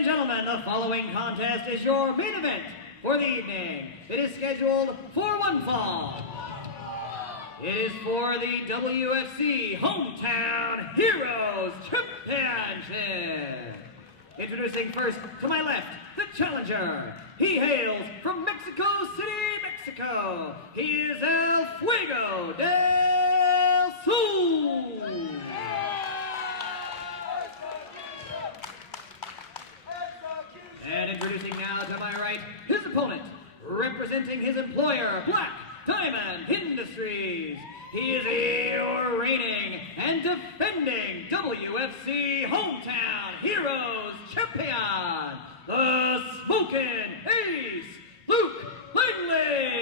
and gentlemen, the following contest is your main event for the evening. It is scheduled for one fall. It is for the WFC Hometown Heroes Championship. Introducing first to my left, the challenger. He hails from Mexico City, Mexico. He is El Fuego del Sur. And introducing now to my right, his opponent, representing his employer, Black Diamond Industries. He is your reigning and defending WFC Hometown Heroes Champion, the Smokin' Ace, Luke Langley.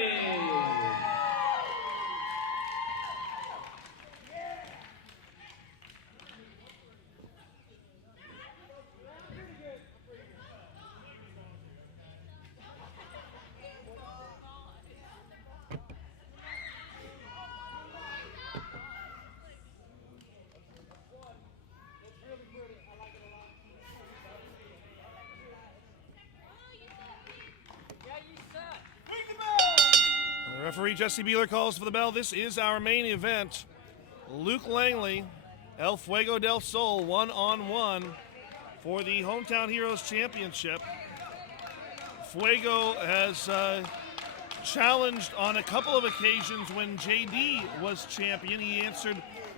Referee Jesse Beeler calls for the bell. This is our main event. Luke Langley, El Fuego del Sol, one-on-one for the Hometown Heroes Championship. Fuego has challenged on a couple of occasions when JD was champion. He answered.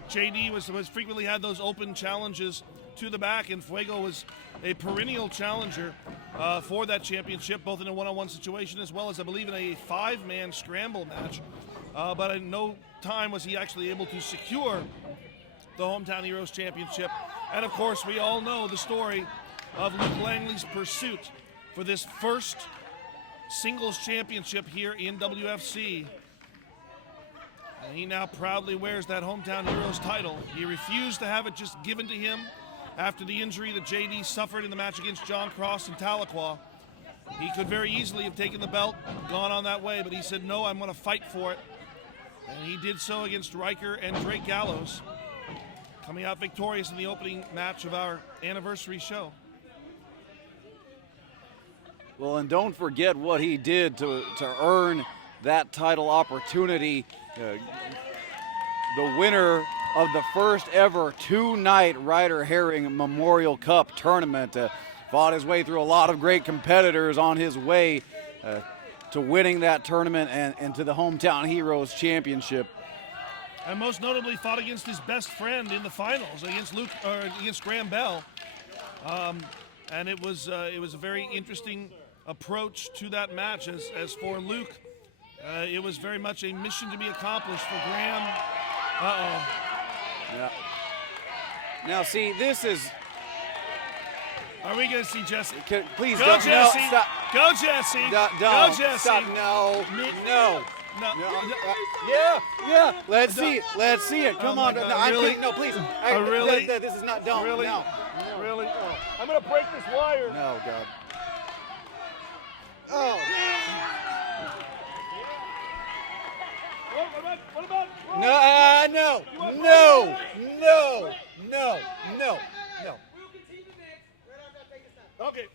JD was frequently had those open challenges to the back, and Fuego was a perennial challenger for that championship, both in a one-on-one situation as well as, I believe, in a five-man scramble match. But in no time was he actually able to secure the Hometown Heroes Championship. And, of course, we all know the story of Luke Langley's pursuit for this first singles championship here in WFC. And he now proudly wears that Hometown Heroes title. He refused to have it just given to him after the injury that JD suffered in the match against John Cross in Tahlequah. He could very easily have taken the belt, gone on that way, but he said, no, I'm going to fight for it. And he did so against Riker and Drake Gallows, coming out victorious in the opening match of our anniversary show. Well, and don't forget what he did to earn that title opportunity. The winner of the first ever two-night Ryder Herring Memorial Cup tournament. Fought his way through a lot of great competitors on his way to winning that tournament and to the Hometown Heroes Championship. And most notably fought against his best friend in the finals against Graham Bell. And it was a very interesting approach to that match. As for Luke, it was very much a mission to be accomplished for Graham. Yeah. Now, see, this is. Are we going to see Jesse? Please go, don't. Jesse. No, stop. Go, Jesse. Don't. Go, Jesse. Stop. No. Yeah. Let's see it. Let's see it. Come on. God, No, I'm really? kidding. No, please. Really? This is not dumb. Really? No. Really? I'm going to break this wire. No, God. Oh. What about? No. Okay,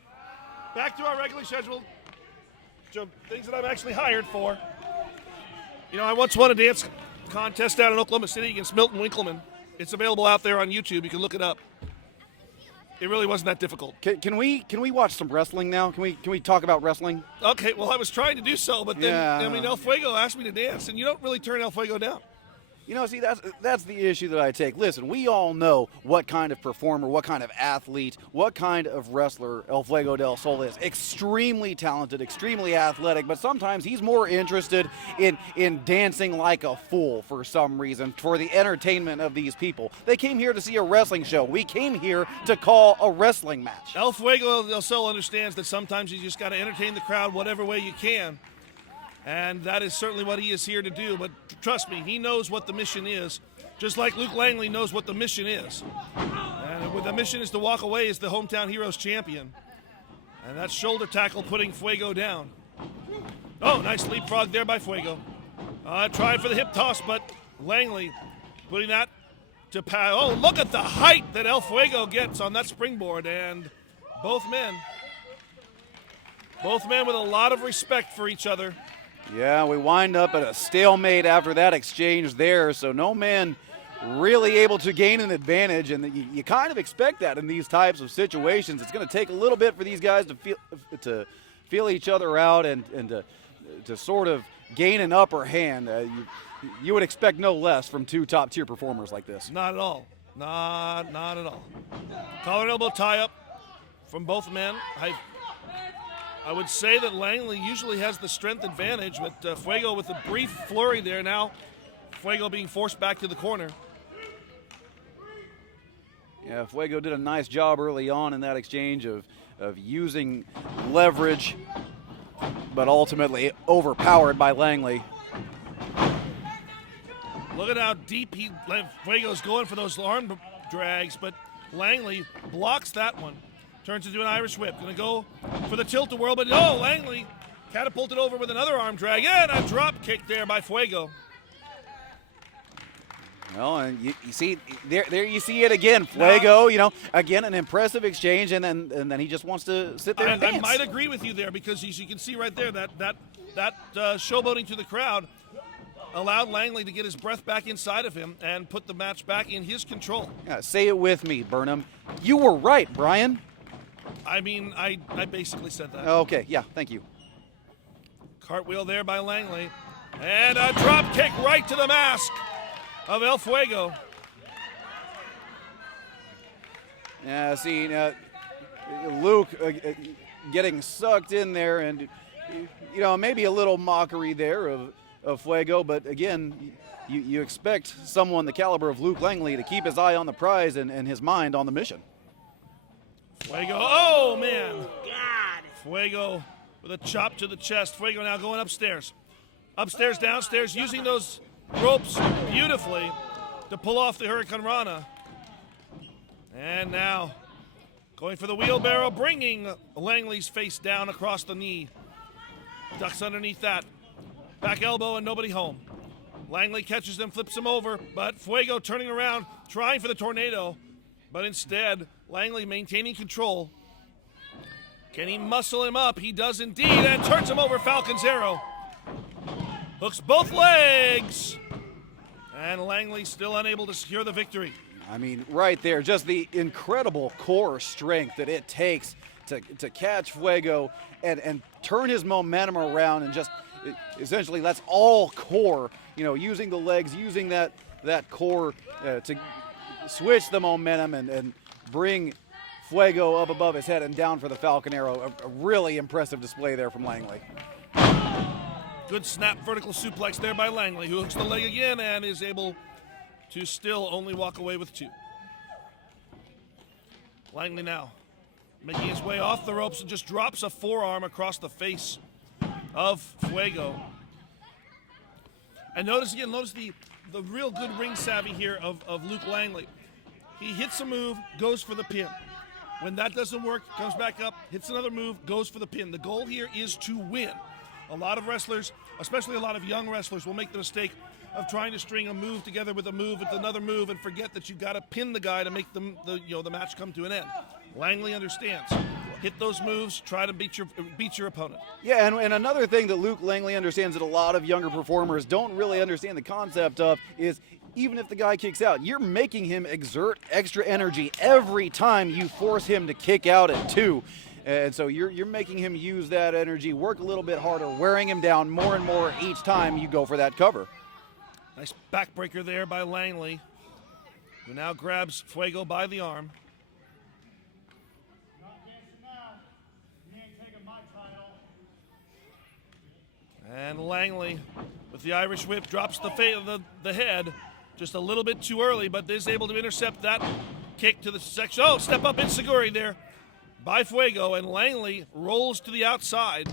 back to our regularly scheduled things that I'm actually hired for. You know, I once won a dance contest down in Oklahoma City against Milton Winkleman. It's available out there on YouTube. You can look it up. It really wasn't that difficult. Can we watch some wrestling now? Can we talk about wrestling? Okay, well, I was trying to do so, but then, El Fuego asked me to dance, and you don't really turn El Fuego down. You know, see, that's the issue that I take. Listen, we all know what kind of performer, what kind of athlete, what kind of wrestler El Fuego del Sol is. Extremely talented, extremely athletic, but sometimes he's more interested in dancing like a fool for some reason, for the entertainment of these people. They came here to see a wrestling show. We came here to call a wrestling match. El Fuego del Sol understands that sometimes you just got to entertain the crowd whatever way you can. And that is certainly what he is here to do. But trust me, he knows what the mission is, just like Luke Langley knows what the mission is. And the mission is to walk away as the Hometown Heroes champion. And that shoulder tackle putting Fuego down. Oh, nice leapfrog there by Fuego. Tried for the hip toss, but Langley putting that to pass. Oh, look at the height that El Fuego gets on that springboard. And Both men with a lot of respect for each other. Yeah, we wind up at a stalemate after that exchange there, so no man really able to gain an advantage, and you kind of expect that in these types of situations. It's going to take a little bit for these guys to feel each other out and to sort of gain an upper hand. You would expect no less from two top-tier performers like this. Not at all. Not at all. Collar and elbow tie-up from both men. I would say that Langley usually has the strength advantage, but Fuego with a brief flurry there. Now Fuego being forced back to the corner. Yeah, Fuego did a nice job early on in that exchange of using leverage, but ultimately overpowered by Langley. Look at how deep Fuego's going for those arm drags, but Langley blocks that one. Turns into an Irish whip. Going to go for the tilt-a-whirl, but no, Langley catapulted over with another arm drag, and a drop kick there by Fuego. Well, and you see there you see it again. Fuego, again an impressive exchange, and then he just wants to sit there and dance. I might agree with you there, because as you can see right there, that showboating to the crowd allowed Langley to get his breath back inside of him and put the match back in his control. Yeah, say it with me, Burnham. You were right, Brian. I mean, I basically said that. Okay, yeah, thank you. Cartwheel there by Langley, and a drop kick right to the mask of El Fuego. Yeah, see, Luke getting sucked in there, and maybe a little mockery there of Fuego, but again, you expect someone the caliber of Luke Langley to keep his eye on the prize and his mind on the mission. Fuego, oh man! God! Fuego with a chop to the chest. Fuego now going upstairs. Upstairs, downstairs, using those ropes beautifully to pull off the Hurricane Rana. And now going for the wheelbarrow, bringing Langley's face down across the knee. Ducks underneath that. Back elbow and nobody home. Langley catches him, flips him over, but Fuego turning around, trying for the tornado, but instead Langley maintaining control. Can he muscle him up? He does indeed, and turns him over. Falcon's arrow. Hooks both legs. And Langley still unable to secure the victory. I mean, right there, just the incredible core strength that it takes to catch Fuego and turn his momentum around, and just essentially that's all core, using the legs, using that core to switch the momentum and bring Fuego up above his head and down for the Falcon Arrow. A really impressive display there from Langley. Good snap vertical suplex there by Langley, who hooks the leg again and is able to still only walk away with two. Langley now making his way off the ropes and just drops a forearm across the face of Fuego. And notice the real good ring savvy here of Luke Langley. He hits a move, goes for the pin. When that doesn't work, comes back up, hits another move, goes for the pin. The goal here is to win. A lot of wrestlers, especially a lot of young wrestlers, will make the mistake of trying to string a move together with another move and forget that you got to pin the guy to make the match come to an end. Langley understands. Hit those moves, try to beat your opponent. Yeah, and another thing that Luke Langley understands that a lot of younger performers don't really understand the concept of is, even if the guy kicks out, you're making him exert extra energy every time you force him to kick out at two. And so you're making him use that energy, work a little bit harder, wearing him down more and more each time you go for that cover. Nice backbreaker there by Langley, who now grabs Fuego by the arm. And Langley, with the Irish whip, drops the head just a little bit too early, but is able to intercept that kick to the section. Oh, step up enziguri there by Fuego, and Langley rolls to the outside.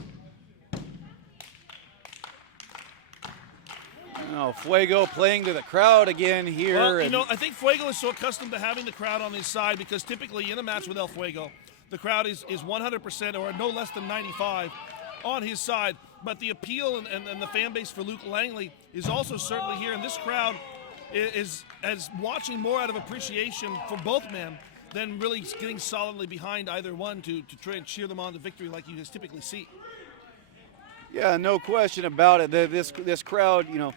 Oh, Fuego playing to the crowd again here. Well, I think Fuego is so accustomed to having the crowd on his side, because typically in a match with El Fuego, the crowd is 100% or no less than 95 on his side. But the appeal and the fan base for Luke Langley is also certainly here, and this crowd is watching more out of appreciation for both men then really getting solidly behind either one to try and cheer them on to victory like you just typically see. Yeah, no question about it. This crowd, you know,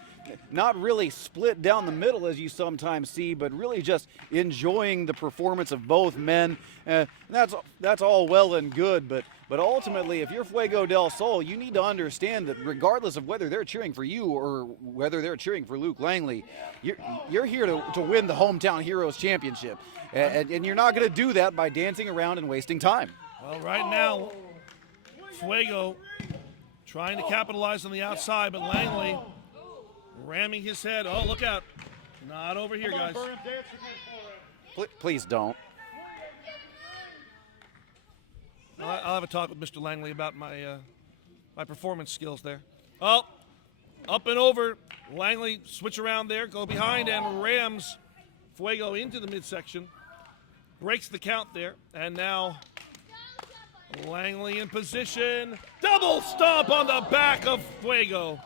not really split down the middle as you sometimes see, but really just enjoying the performance of both men. That's all well and good, but ultimately, if you're Fuego del Sol, you need to understand that regardless of whether they're cheering for you or whether they're cheering for Luke Langley, you're here to win the Hometown Heroes Championship, and you're not going to do that by dancing around and wasting time. Well, right now, Fuego trying to capitalize on the outside, but Langley ramming his head. Oh, look out. Not over here, guys. Please don't. I'll have a talk with Mr. Langley about my my performance skills there. Oh, up and over. Langley switch around there, go behind and rams Fuego into the midsection. Breaks the count there, and now Langley in position. Double stomp on the back of Fuego.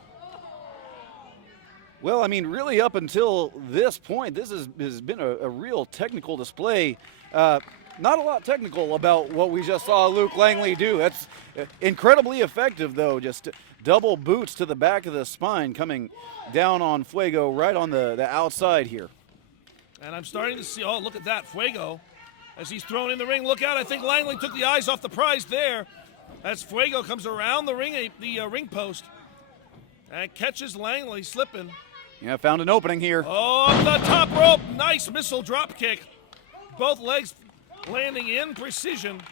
Well, I mean, really up until this point, this has been a real technical display. Not a lot technical about what we just saw Luke Langley do. That's incredibly effective, though. Just double boots to the back of the spine coming down on Fuego right on the outside here. And I'm starting to see, oh, look at that, Fuego. As he's thrown in the ring, look out, I think Langley took the eyes off the prize there. As Fuego comes around the ring post and catches Langley slipping. Yeah, found an opening here. Oh, up the top rope, nice missile drop kick. Both legs landing in precision.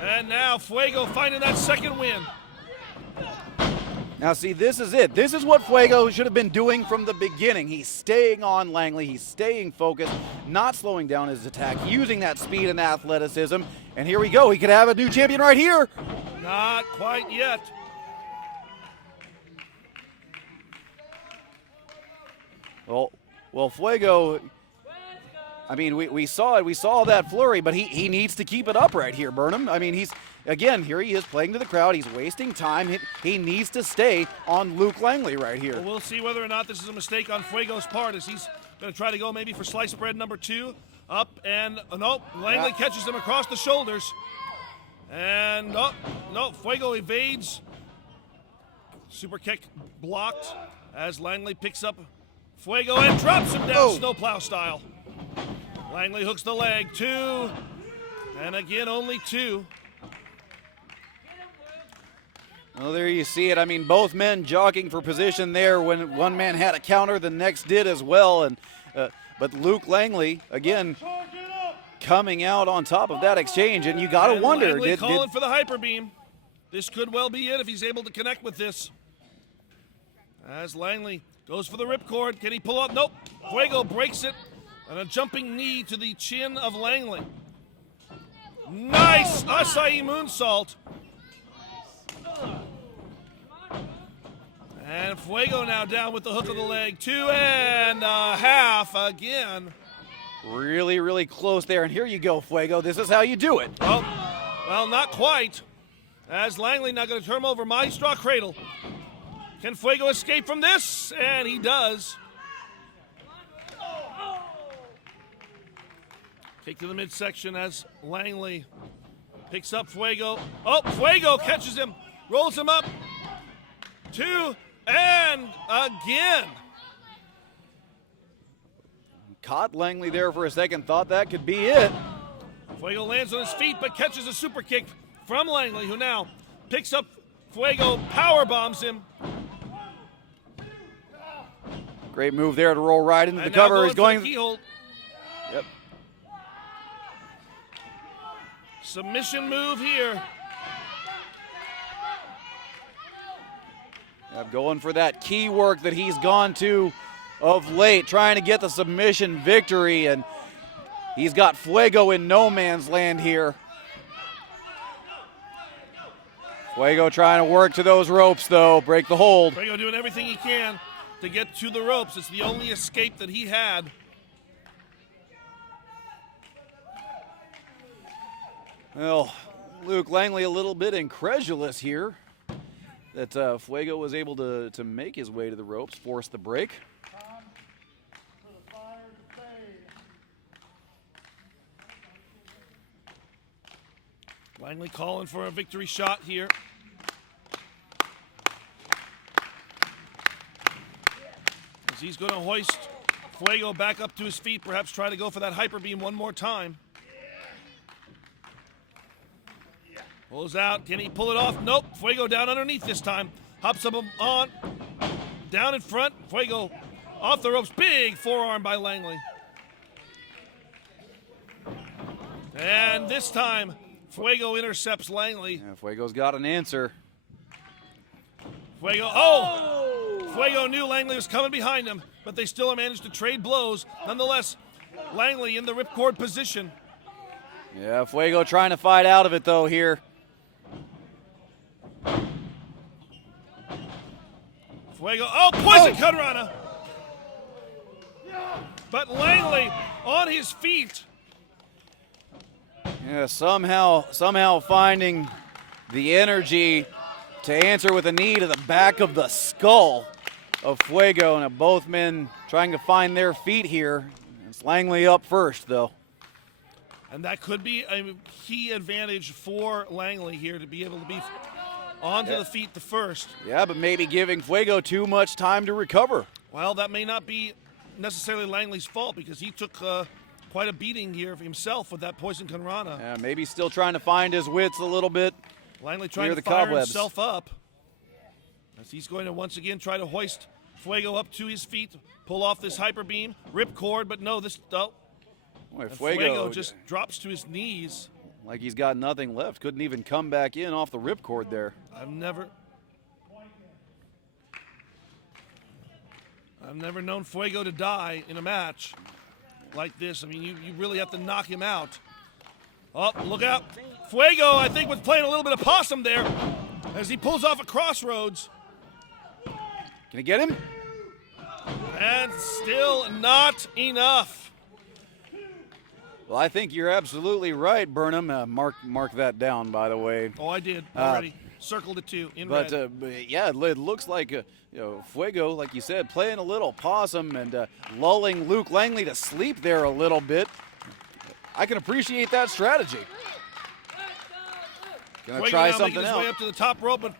And now Fuego finding that second win. Now, see, this is it. This is what Fuego should have been doing from the beginning. He's staying on Langley. He's staying focused, not slowing down his attack, using that speed and athleticism. And here we go. He could have a new champion right here. Not quite yet. Well, Fuego, I mean, we saw it. We saw that flurry, but he needs to keep it up right here, Burnham. I mean, again, here he is playing to the crowd. He's wasting time. He needs to stay on Luke Langley right here. Well, we'll see whether or not this is a mistake on Fuego's part as he's going to try to go maybe for slice bread number 2. Up and, nope, Langley catches him across the shoulders. And, no, Fuego evades. Super kick blocked as Langley picks up Fuego and drops him down snowplow style. Langley hooks the leg, 2. And again, only 2. Well, there you see it. I mean, both men jockeying for position there. When one man had a counter, the next did as well. And but Luke Langley, again, coming out on top of that exchange. And you got to wonder. Langley calling for the hyper beam. This could well be it if he's able to connect with this. As Langley goes for the ripcord. Can he pull up? Nope. Fuego breaks it. And a jumping knee to the chin of Langley. Nice acai moonsault. And Fuego now down with the hook of the leg. 2.5 again. Really, really close there. And here you go, Fuego. This is how you do it. Oh, well, not quite. As Langley now going to turn him over. Maestro cradle. Can Fuego escape from this? And he does. Kick to the midsection as Langley picks up Fuego. Oh, Fuego catches him. Rolls him up. 2. And again. Caught Langley there for a second. Thought that could be it. Fuego lands on his feet but catches a super kick from Langley, who now picks up Fuego, power bombs him. Great move there to roll right into And the cover. He's going for the keyhole. Yep. Submission move here. Going for that key work that he's gone to of late, trying to get the submission victory, and he's got Fuego in no man's land here. Fuego trying to work to those ropes, though, break the hold. Fuego doing everything he can to get to the ropes. It's the only escape that he had. Well, Luke Langley a little bit incredulous here that Fuego was able to make his way to the ropes, force the break. Langley calling for a victory shot here. As he's going to hoist Fuego back up to his feet, perhaps try to go for that hyper beam one more time. Pulls out. Can he pull it off? Nope. Fuego down underneath this time. Hops up on. Down in front. Fuego off the ropes. Big forearm by Langley. And this time, Fuego intercepts Langley. Yeah, Fuego's got an answer. Fuego. Oh! Fuego knew Langley was coming behind him, but they still managed to trade blows. Nonetheless, Langley in the ripcord position. Yeah, Fuego trying to fight out of it, though, here. Fuego. Oh, poison Kadrana! But Langley on his feet. Yeah, somehow finding the energy to answer with a knee to the back of the skull of Fuego, and both men trying to find their feet here. It's Langley up first, though. And that could be a key advantage for Langley here to be able to be onto the feet the first. Yeah, but maybe giving Fuego too much time to recover. Well, that may not be necessarily Langley's fault because he took quite a beating here for himself with that poison Kadrana. Yeah, maybe still trying to find his wits a little bit. Langley trying to fire himself up as he's going to once again try to hoist Fuego up to his feet, pull off this hyper beam, rip cord, but no, this Fuego just drops to his knees. Like he's got nothing left. Couldn't even come back in off the rip cord there. I've never known Fuego to die in a match like this. I mean, you really have to knock him out. Oh, look out. Fuego, I think, was playing a little bit of possum there as he pulls off a crossroads. Can he get him? And still not enough. Well, I think you're absolutely right, Burnham. Mark that down, by the way. Oh, I did already. Circled it too in red. But yeah, it looks like Fuego, like you said, playing a little possum and lulling Luke Langley to sleep there a little bit. I can appreciate that strategy. Gonna Fuego try now something making his else. way up to the top rope, but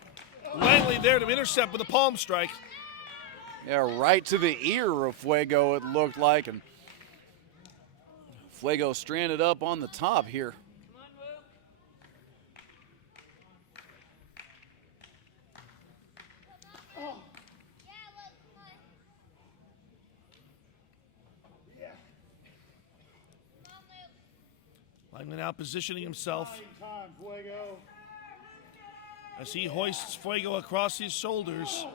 Langley there to intercept with a palm strike. Yeah, right to the ear of Fuego, it looked like, and Fuego stranded up on the top here. Langley now positioning himself as he hoists Fuego across his shoulders.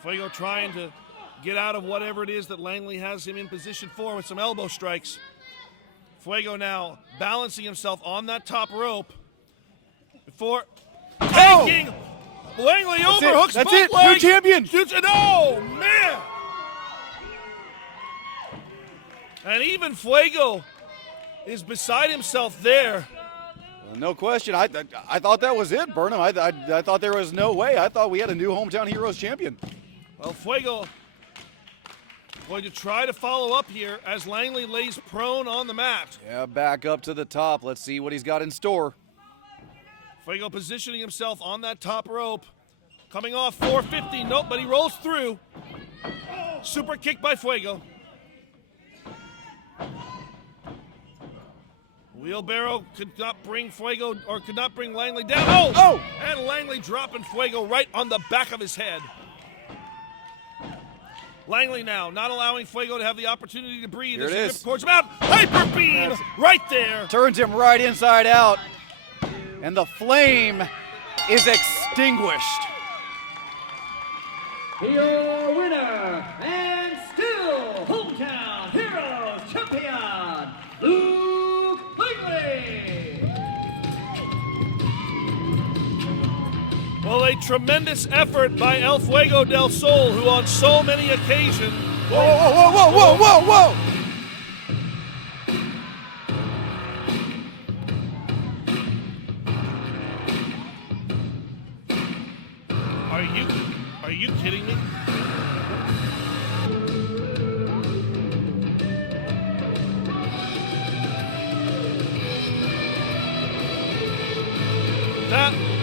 Fuego trying to get out of whatever it is that Langley has him in position for with some elbow strikes. Fuego now balancing himself on that top rope before taking Langley over, hooks That's both it. legs. New champion. Shoots it. Oh, man. And even Fuego is beside himself there. Well, no question. I thought that was it, Burnham. I thought there was no way. I thought we had a new Hometown Heroes champion. Well, Fuego going to try to follow up here as Langley lays prone on the mat. Yeah, back up to the top. Let's see what he's got in store. Fuego positioning himself on that top rope. Coming off 450. Nope, but he rolls through. Super kick by Fuego. Wheelbarrow could not bring Fuego, or could not bring Langley down. Oh! And Langley dropping Fuego right on the back of his head. Langley now not allowing Fuego to have the opportunity to breathe. Here it is. Ripcords him out. Hyper beam right there. Turns him right inside out. And the flame is extinguished. Your winner and still Hometown Heroes champion, Luke Langley. Well, a tremendous effort by El Fuego del Sol, who on so many occasions. Whoa, whoa, whoa, whoa, whoa, whoa, whoa! Are you kidding me? That